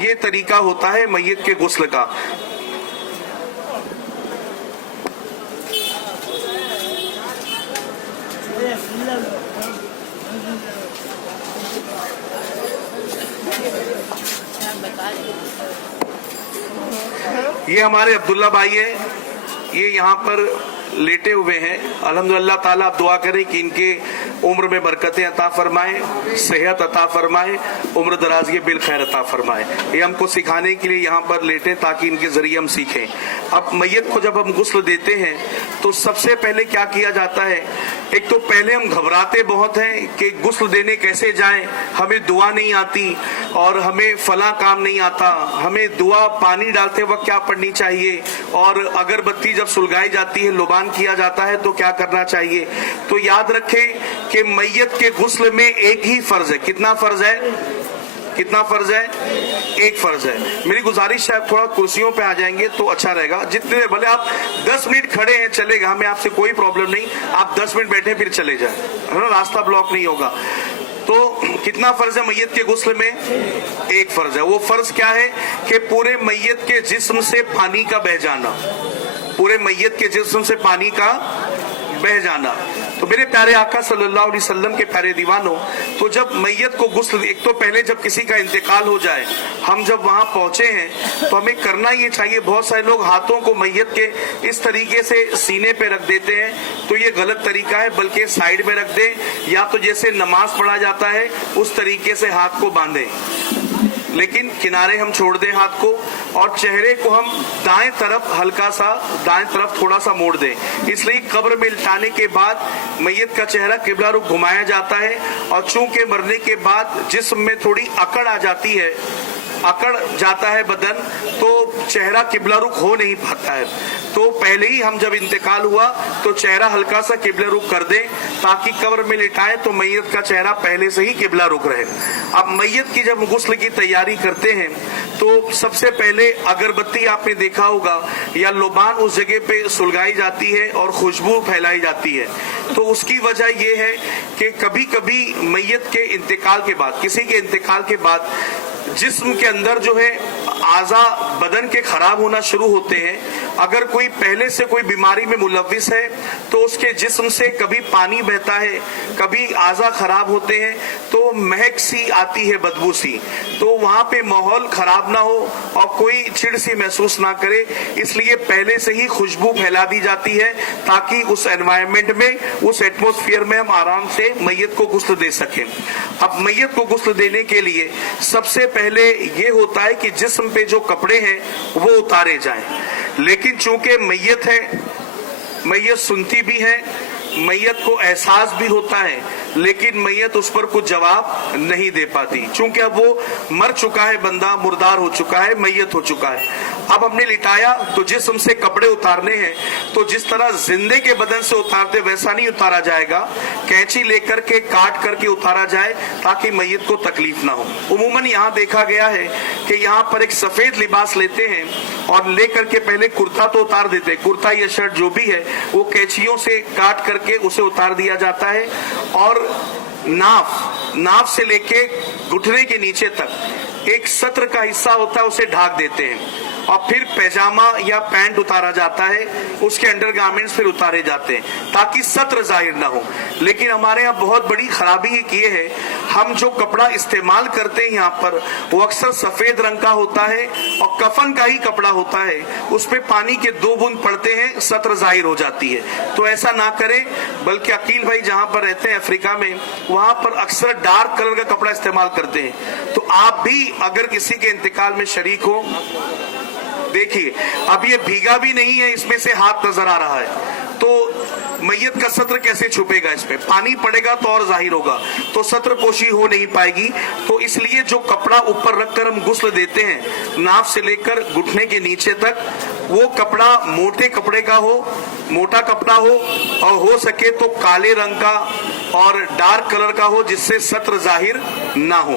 یہ طریقہ ہوتا ہے میت کے غسل کا۔ یہ ہمارے عبداللہ بھائی ہیں، یہ یہاں پر لیٹے ہوئے ہیں۔ الحمدللہ تعالیٰ آپ دعا کریں کہ ان کے عمر میں برکتیں عطا فرمائے، صحت عطا فرمائے، عمر درازی بالخیر عطا فرمائے۔ یہ ہم کو سکھانے کے لیے یہاں پر لیٹے تاکہ ان کے ذریعے ہم سیکھیں۔ اب میت کو جب ہم غسل دیتے ہیں تو سب سے پہلے کیا کیا جاتا ہے؟ ایک تو پہلے ہم گھبراتے بہت ہیں کہ غسل دینے کیسے جائیں، ہمیں دعا نہیں آتی اور ہمیں فلاں کام نہیں آتا، ہمیں دعا پانی ڈالتے وقت کیا پڑھنی چاہیے، اور اگر بتی جب سلگائی جاتی ہے، لبان کیا جاتا ہے تو کیا کرنا چاہیے۔ تو یاد رکھیں کہ میت کے غسل میں ایک ہی فرض ہے۔ کتنا فرض ہے؟ کتنا فرض ہے؟ ایک فرض ہے۔ میری گزارش ہے آپ تھوڑا کرسیوں پہ آ جائیں گے تو اچھا رہے گا۔ جتنے بھلے آپ 10 منٹ کھڑے ہیں چلے گا، ہمیں آپ سے کوئی پرابلم نہیں، آپ 10 منٹ بیٹھے پھر چلے جائیں، راستہ بلاک نہیں ہوگا۔ تو کتنا فرض ہے میت کے غسل میں؟ ایک فرض ہے۔ وہ فرض کیا ہے کہ پورے میت کے جسم سے پانی کا بہہ جانا، پورے میت کے جسم سے پانی کا بہہ جانا۔ تو میرے پیارے آقا صلی اللہ علیہ وسلم کے پیارے دیوانوں، تو جب میت کو غسل، ایک تو پہلے جب کسی کا انتقال ہو جائے، ہم جب وہاں پہنچے ہیں تو ہمیں کرنا یہ چاہیے، بہت سارے لوگ ہاتھوں کو میت کے اس طریقے سے سینے پہ رکھ دیتے ہیں، تو یہ غلط طریقہ ہے، بلکہ سائیڈ میں رکھ دیں، یا تو جیسے نماز پڑھا جاتا ہے اس طریقے سے ہاتھ کو باندھیں، لیکن کنارے ہم چھوڑ دیں ہاتھ کو، اور چہرے کو ہم دائیں طرف ہلکا سا، دائیں طرف تھوڑا سا موڑ دیں۔ اس لیے قبر میں لٹانے کے بعد میت کا چہرہ قبلہ رخ گھمایا جاتا ہے، اور چونکہ مرنے کے بعد جسم میں تھوڑی اکڑ آ جاتی ہے، اکڑ جاتا ہے بدن، تو چہرہ قبلہ رخ ہو نہیں پاتا ہے۔ تو پہلے ہی ہم جب انتقال ہوا تو چہرہ ہلکا سا قبلہ رخ کر دیں تاکہ قبر میں لٹائیں تو میت کا چہرہ پہلے سے ہی قبلہ رخ رہے۔ اب میت کی جب غسل کی تیاری کرتے ہیں تو سب سے پہلے اگربتی آپ نے دیکھا ہوگا یا لبان اس جگہ پہ سلگائی جاتی ہے اور خوشبو پھیلائی جاتی ہے۔ تو اس کی وجہ یہ ہے کہ کبھی کبھی میت کے انتقال کے بعد، کسی کے انتقال کے بعد جسم کے اندر جو ہے اعضاء بدن کے خراب ہونا شروع ہوتے ہیں۔ اگر کوئی پہلے سے کوئی بیماری میں ملوث ہے تو اس کے جسم سے کبھی پانی بہتا ہے، کبھی اعضاء خراب ہوتے ہیں، تو مہک سی آتی ہے، بدبو سی، تو وہاں پہ ماحول خراب نہ ہو اور کوئی چڑ سی محسوس نہ کرے، اس لیے پہلے سے ہی خوشبو پھیلا دی جاتی ہے تاکہ اس انوائرمنٹ میں، اس ایٹموسفیئر میں ہم آرام سے میت کو غسل دے سکیں۔ اب میت کو غسل دینے کے لیے سب سے پہلے یہ ہوتا ہے کہ جسم پہ جو کپڑے ہیں وہ اتارے جائیں، لیکن چونکہ میت ہے، میت سنتی بھی ہے، میت کو احساس بھی ہوتا ہے، لیکن میت اس پر کچھ جواب نہیں دے پاتی، چونکہ اب وہ مر چکا ہے، بندہ مردار ہو چکا ہے، میت ہو چکا ہے۔ اب ہم نے لٹایا تو جسم سے کپڑے اتارنے ہیں، تو جس طرح زندے کے بدن سے اتارتے ویسا نہیں اتارا جائے گا، کینچی لے کر کے کاٹ کر کے اتارا جائے تاکہ میت کو تکلیف نہ ہو۔ عموماً یہاں دیکھا گیا ہے کہ یہاں پر ایک سفید لباس لیتے ہیں اور لے کر کے پہلے کرتا تو اتار دیتے، کرتا یا شرٹ جو بھی ہے وہ کینچیوں سے کاٹ کر کے اسے اتار دیا جاتا ہے، اور ناف سے لے کے گھٹنے کے نیچے تک ایک سطر کا حصہ ہوتا ہے اسے ڈھانک دیتے ہیں، اور پھر پیجامہ یا پینٹ اتارا جاتا ہے، اس کے انڈر گارمنٹس پھر اتارے جاتے ہیں تاکہ سطر ظاہر نہ ہو۔ لیکن ہمارے یہاں بہت بڑی خرابی یہ ہے، ہم جو کپڑا استعمال کرتے ہیں یہاں پر وہ اکثر سفید رنگ کا ہوتا ہے اور کفن کا ہی کپڑا ہوتا ہے، اس پہ پانی کے 2 بوند پڑتے ہیں، سطر ظاہر ہو جاتی ہے۔ تو ایسا نہ کریں، بلکہ عقیل بھائی جہاں پر رہتے ہیں افریقہ میں، وہاں پر اکثر ڈارک کلر کا کپڑا استعمال کرتے ہیں۔ تو آپ بھی اگر کسی کے انتقال میں شریک ہو، دیکھیے اب یہ بھیگا بھی نہیں ہے، اس میں سے ہاتھ نظر آ رہا ہے، تو میت کا سطر کیسے چھپے گا؟ اس پہ پانی پڑے گا تو اور ظاہر ہوگا، تو سطر پوشی ہو نہیں پائے گی۔ تو اس لیے جو کپڑا اوپر رکھ کر ہم غسل دیتے ہیں، ناف سے لے کر گھٹنے کے نیچے تک، وہ کپڑا موٹے کپڑے کا ہو، موٹا کپڑا ہو، اور ہو سکے تو کالے رنگ کا اور ڈارک کلر کا ہو جس سے سطر ظاہر نہ ہو۔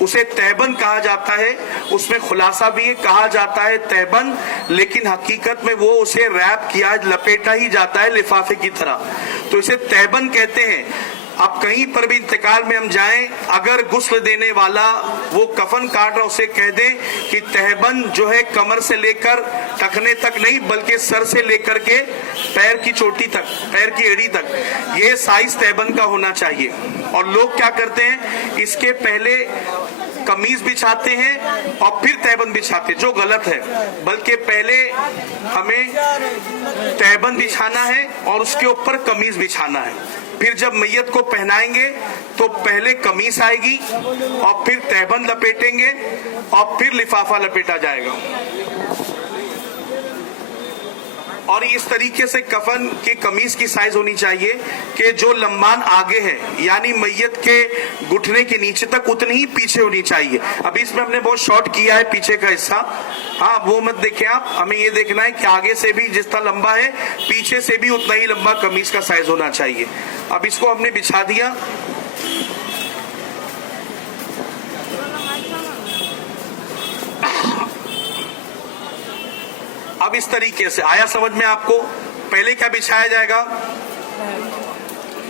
اسے تہبند کہا جاتا ہے. اس میں خلاصہ بھی ہے, کہا جاتا ہے تہبند, لیکن حقیقت میں وہ اسے ریپ کیا, لپیٹا ہی جاتا ہے لفافے کی طرح, تو اسے تہبند کہتے ہیں. اب کہیں پر بھی انتقال میں ہم جائیں, اگر غسل دینے والا وہ کفن کاٹ رہا اسے کہہ دیں کہ تہبند جو ہے کمر سے لے کر ٹخنے تک نہیں, بلکہ سر سے لے کر کے پیر کی چوٹی تک, پیر کی ایڑی تک, یہ سائز تہبند کا ہونا چاہیے. اور لوگ کیا کرتے ہیں, اس کے پہلے قمیض بچھاتے ہیں اور پھر تہبند بچھاتے ہیں, جو غلط ہے. بلکہ پہلے ہمیں تہبند بچھانا ہے اور اس کے اوپر قمیض بچھانا ہے. پھر جب میت کو پہنائیں گے تو پہلے قمیص آئے گی اور پھر تہبند لپیٹیں گے اور پھر لفافہ لپیٹا جائے گا. اور اس طریقے سے کفن کی قمیص کی سائز ہونی چاہیے کہ جو لمبان آگے ہے, یعنی میت کے گھٹنے کے نیچے تک, اتنی ہی پیچھے ہونی چاہیے. ابھی اس میں ہم نے بہت شارٹ کیا ہے پیچھے کا حصہ, ہاں وہ مت دیکھیں آپ, ہمیں یہ دیکھنا ہے کہ آگے سے بھی جس طرح لمبا ہے پیچھے سے بھی اتنا ہی لمبا قمیص کا سائز ہونا چاہیے. اب اس کو ہم نے بچھا دیا. اب اس طریقے سے آیا سمجھ میں آپ کو. پہلے کیا بچھایا جائے گا,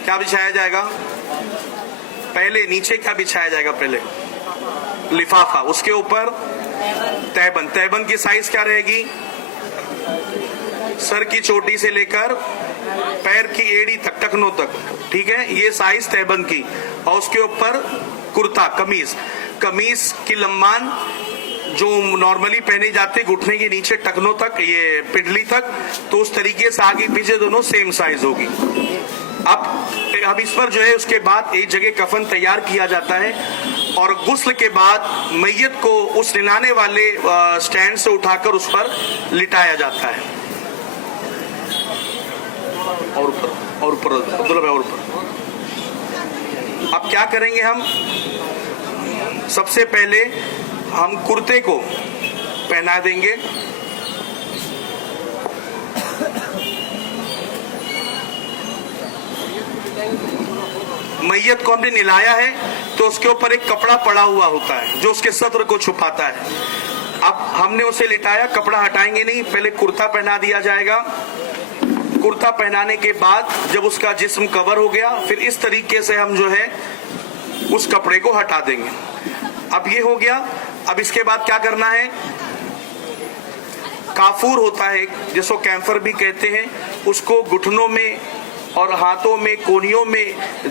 کیا بچھایا جائے گا پہلے, نیچے کیا بچھایا جائے گا پہلے, لفافہ, اس کے اوپر تہبند. تہبند کی سائز کیا رہے گی, سر کی چوٹی سے لے کر پیر کی ایڑی تک, ٹخنوں تک, ٹھیک ہے, یہ سائز تہبند کی. اور اس کے اوپر کرتا, قمیص. قمیص کی لمبان جو نارملی پہنے جاتے گھٹنے کے نیچے ٹخنوں تک, یہ پڈلی تک, تو اس طریقے سے آگے پیچھے دونوں سیم سائز ہوگی. اب اس پر جو ہے اس کے بعد ایک جگہ کفن تیار کیا جاتا ہے اور غسل کے بعد میت کو اس نلانے والے سٹینڈ سے اٹھا کر اس پر لٹایا جاتا ہے. اور اوپر عبداللہ بھائی, اور اوپر. اب کیا کریں گے ہم, سب سے پہلے ہم کرتے کو پہنا دیں گے. میت کو ہم نے نلایا ہے تو اس کے اوپر ایک کپڑا پڑا ہوا ہوتا ہے جو اس کے صدر کو چھپاتا ہے. اب ہم نے اسے لٹایا, کپڑا ہٹائیں گے نہیں, پہلے کرتا پہنا دیا جائے گا. کرتا پہنانے کے بعد جب اس کا جسم کور ہو گیا, پھر اس طریقے سے ہم جو ہے اس کپڑے کو ہٹا دیں گے. اب یہ ہو گیا. اب اس کے بعد کیا کرنا ہے, کافور ہوتا ہے جس کو کیمفر بھی کہتے ہیں, اس کو گھٹنوں میں اور ہاتھوں میں, کونیوں میں,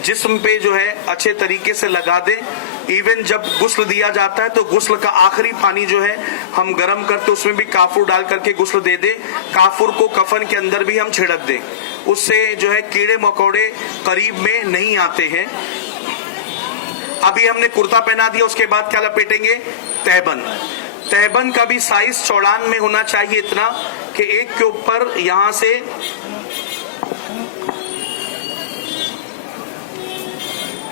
جسم پہ جو ہے اچھے طریقے سے لگا دیں. ایون جب غسل دیا جاتا ہے تو غسل کا آخری پانی جو ہے ہم گرم کرتے اس میں بھی کافور ڈال کر کے غسل دے دیں. کافور کو کفن کے اندر بھی ہم چھڑک دیں, اس سے جو ہے کیڑے مکوڑے قریب میں نہیں آتے ہیں. ابھی ہم نے کرتا پہنا دیا, اس کے بعد کیا لپیٹیں گے, تہبند. تہبند کا بھی سائز چوڑان میں ہونا چاہیے اتنا کہ ایک کے اوپر یہاں سے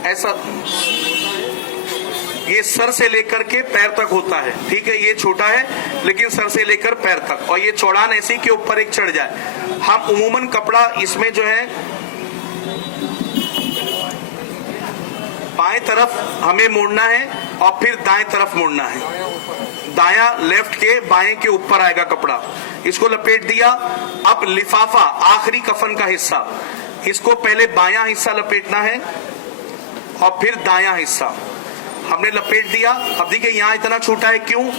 ایسا, یہ سر سے لے کر کے پیر تک ہوتا ہے, ٹھیک ہے, یہ چھوٹا ہے لیکن سر سے لے کر پیر تک, اور یہ چوڑان ایسی کے اوپر ایک چڑھ جائے. ہم عموماً کپڑا اس میں جو ہے بائیں طرف ہمیں موڑنا ہے اور پھر دائیں طرف موڑنا ہے. دایاں لیفٹ کے بائیں کے اوپر آئے گا کپڑا. اس کو لپیٹ دیا. اب لفافہ آخری کفن کا حصہ, اس کو پہلے بایاں حصہ لپیٹنا ہے اور پھر دایاں حصہ ہم نے لپیٹ دیا. اب دیکھیں یہاں اتنا چھوٹا ہے, کیوں,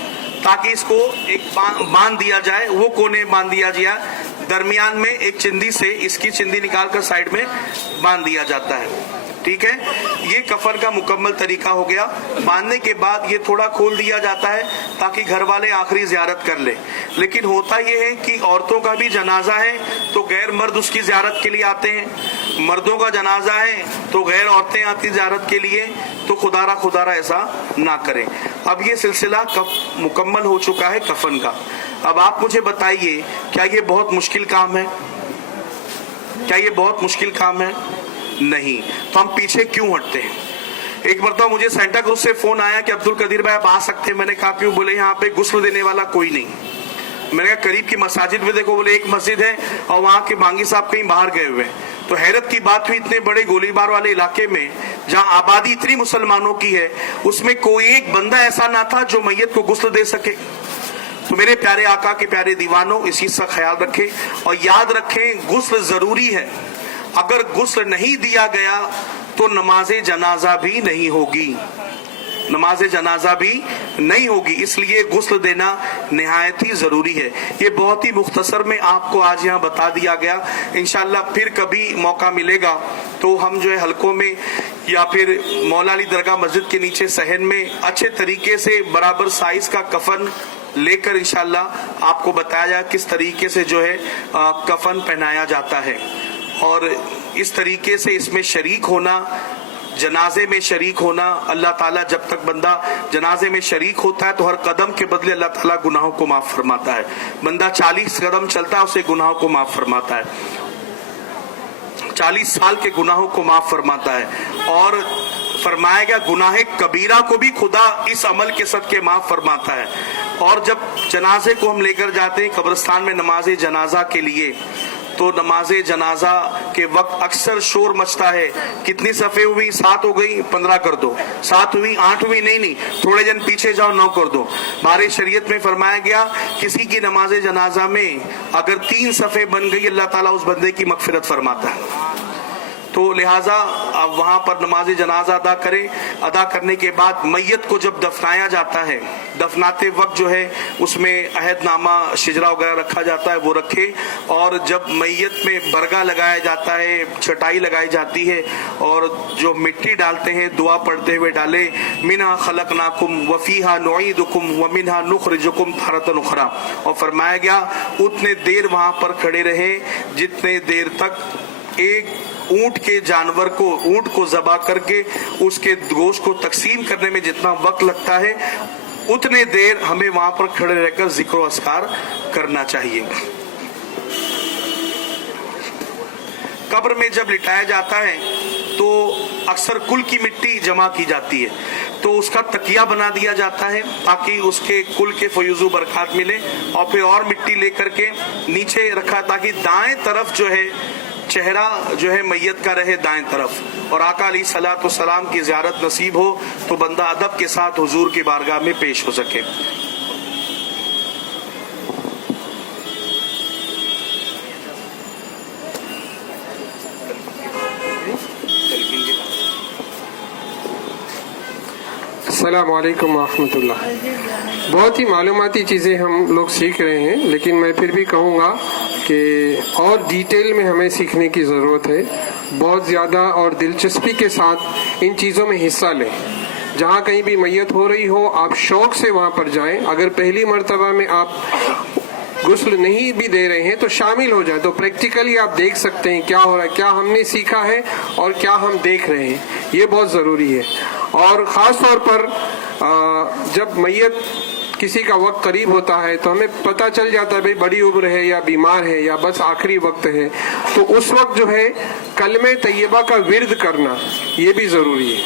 تاکہ اس کو ایک باندھ دیا جائے, وہ کونے باندھ دیا جائے. درمیان میں ایک چندی سے اس کی چندی نکال کر سائڈ میں باندھ دیا جاتا ہے, ٹھیک ہے. یہ کفن کا مکمل طریقہ ہو گیا. باندھنے کے بعد یہ تھوڑا کھول دیا جاتا ہے تاکہ گھر والے آخری زیارت کر لیں. لیکن ہوتا یہ ہے کہ عورتوں کا بھی جنازہ ہے تو غیر مرد اس کی زیارت کے لیے آتے ہیں, مردوں کا جنازہ ہے تو غیر عورتیں آتی زیارت کے لیے, تو خدا را ایسا نہ کریں. اب یہ سلسلہ مکمل ہو چکا ہے کفن کا. اب آپ مجھے بتائیے, کیا یہ بہت مشکل کام ہے, کیا یہ بہت مشکل کام ہے؟ نہیں. تو ہم پیچھے کیوں ہٹتے ہیں؟ ایک مرتبہ مجھے سینٹا کروز سے فون آیا کہ عبد القدیر بھائی آپ آ سکتے ہیں. میں نے کہا کیوں؟ بولے یہاں پہ غسل دینے والا کوئی نہیں. میں نے کہا قریب کی مساجد میں دیکھو. بولے ایک مسجد ہے اور وہاں کے بانگی صاحب کہیں باہر گئے ہوئے ہیں. تو تو حیرت کی بات ہوئی اتنے بڑے گولی بار والے علاقے میں جہاں آبادی اتنی مسلمانوں کی ہے اس میں کوئی ایک بندہ ایسا نہ تھا جو میت کو غسل دے سکے. تو میرے پیارے آقا کے پیارے دیوانوں اس چیز کا خیال رکھیں اور یاد رکھیں غسل ضروری ہے. اگر غسل نہیں دیا گیا تو نماز جنازہ بھی نہیں ہوگی، نماز جنازہ بھی نہیں ہوگی. اس لیے غسل دینا نہایت ہی ضروری ہے. یہ بہت ہی مختصر میں آپ کو آج یہاں بتا دیا گیا. انشاءاللہ پھر کبھی موقع ملے گا تو ہم جو ہے حلقوں میں یا پھر مولا علی درگاہ مسجد کے نیچے صحن میں اچھے طریقے سے برابر سائز کا کفن لے کر انشاءاللہ آپ کو بتایا جائے کس طریقے سے جو ہے کفن پہنایا جاتا ہے. اور اس طریقے سے اس میں شریک ہونا، جنازے میں شریک ہونا، اللہ تعالیٰ جب تک بندہ جنازے میں شریک ہوتا ہے تو ہر قدم کے بدلے اللہ تعالیٰ گناہوں کو معاف فرماتا ہے. بندہ 40 قدم چلتا ہے اسے گناہوں کو معاف فرماتا ہے، 40 سال کے گناہوں کو معاف فرماتا ہے. اور فرمایا گیا گناہ کبیرہ کو بھی خدا اس عمل کے صدقے معاف فرماتا ہے. اور جب جنازے کو ہم لے کر جاتے ہیں قبرستان میں نماز جنازہ کے لیے تو نماز جنازہ کے وقت اکثر شور مچتا ہے. کتنی صفیں ہوئی؟ 7 ہو گئی، 15 کر دو. 7 ہوئی، 8 ہوئی، نہیں تھوڑے جن پیچھے جاؤ، 9 کر دو. ہمارے شریعت میں فرمایا گیا کسی کی نماز جنازہ میں اگر 3 صفیں بن گئی اللہ تعالیٰ اس بندے کی مغفرت فرماتا ہے. تو لہٰذا اب وہاں پر نماز جنازہ ادا کریں. ادا کرنے کے بعد میت کو جب دفنایا جاتا ہے، دفناتے وقت جو ہے اس میں عہد نامہ شجرہ وغیرہ رکھا جاتا ہے، وہ رکھے. اور جب میت میں برگا لگایا جاتا ہے، چٹائی لگائی جاتی ہے اور جو مٹی ڈالتے ہیں دعا پڑھتے ہوئے ڈالے، منہا خلقناکم وفیہا نعیدکم ومنہا نخرجکم تارۃ اخری. اور فرمایا گیا اتنے دیر وہاں پر کھڑے رہے جتنے دیر تک ایک اونٹ کے جانور کو، اونٹ کو ذبح کر کے اس کے گوشت کو تقسیم کرنے میں جتنا وقت لگتا ہے اتنے دیر ہمیں وہاں پر کھڑے رہ کر ذکر و اذکار کرنا چاہیے. قبر میں جب لٹایا جاتا ہے تو اکثر کل کی مٹی جمع کی جاتی ہے تو اس کا تکیہ بنا دیا جاتا ہے تاکہ اس کے کل کے فیوز و برکات ملے. اور پھر اور مٹی لے کر کے نیچے رکھا تاکہ دائیں طرف جو ہے چہرہ جو ہے میت کا رہے دائیں طرف، اور آقا علیہ الصلوۃ والسلام کی زیارت نصیب ہو تو بندہ ادب کے ساتھ حضور کی بارگاہ میں پیش ہو سکے. السلام علیکم ورحمۃ اللہ. بہت ہی معلوماتی چیزیں ہم لوگ سیکھ رہے ہیں، لیکن میں پھر بھی کہوں گا کہ اور ڈیٹیل میں ہمیں سیکھنے کی ضرورت ہے. بہت زیادہ اور دلچسپی کے ساتھ ان چیزوں میں حصہ لیں. جہاں کہیں بھی میت ہو رہی ہو آپ شوق سے وہاں پر جائیں. اگر پہلی مرتبہ میں آپ غسل نہیں بھی دے رہے ہیں تو شامل ہو جائیں، تو پریکٹیکلی آپ دیکھ سکتے ہیں کیا ہو رہا ہے، کیا ہم نے سیکھا ہے اور کیا ہم دیکھ رہے ہیں. یہ بہت ضروری ہے. اور خاص طور پر جب میت کسی کا وقت قریب ہوتا ہے تو ہمیں پتہ چل جاتا ہے بھئی بڑی عمر ہے یا بیمار ہے یا بس آخری وقت ہے، تو اس وقت جو ہے کلمہ طیبہ کا ورد کرنا یہ بھی ضروری ہے.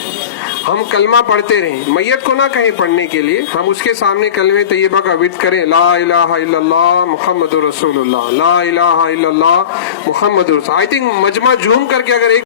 ہم کلمہ پڑھتے رہیں، میت کو نہ کہیں پڑھنے کے لیے، ہم اس کے سامنے کلمہ طیبہ کا ورد کریں. لا الہ الا اللہ محمد رسول اللہ، لا الہ الا اللہ محمد رسول. آئی تھنک مجمع جھوم کر کے اگر ایک